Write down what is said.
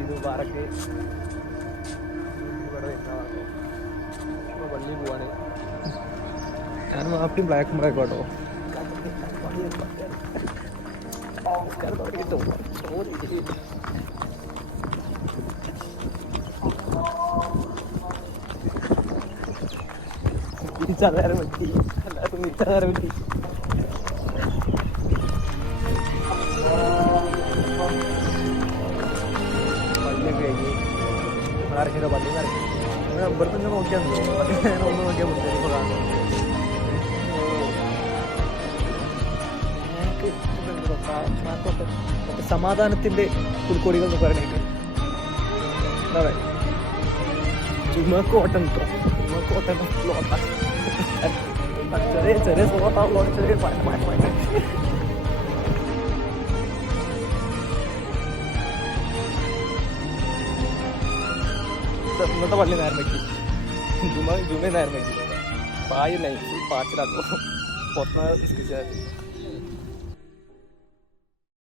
ഇത് പാറക്ക് ഇവിടെ വരുന്നതാണോ പള്ളി പോവാണ്. ഞാൻ മാപ്പിയും ബ്ലാക്കും ബ്ലാക്ക് കേട്ടോ. തിരിച്ചറിയാൻ പറ്റി, എല്ലാവർക്കും തിരിച്ചറിയാൻ പറ്റി. പള്ളിയൊക്കെ കഴിഞ്ഞ് നമ്മളിറങ്ങിയതോ പള്ളിയിൽ നിന്ന് ഇറങ്ങി. ഇവിടുത്തെ തന്നെ നോക്കിയാൽ ഒന്ന് നോക്കിയാൽ മുസ്ലിം കാണും. ഞങ്ങൾക്ക് സമാധാനത്തിൻ്റെ പുൽക്കൊടികൾ എന്ന് പറയാനായിട്ട് അതെ ചുമക്കോട്ടൻ കേട്ടോ. ചുമക്കോട്ടൻ ഫ്ലോട്ട ചെറിയ ചെറിയ ഫ്ലോട്ടാവുള്ളൂ. ചെറിയ ഇന്നത്തെ പള്ളി നേരം വയ്ക്കി, ജുമ നേരം വയ്ക്കി. പായ നയിച്ച് പാച്ചിലാക്കും. 14 നിസ്കരിച്ചാൽ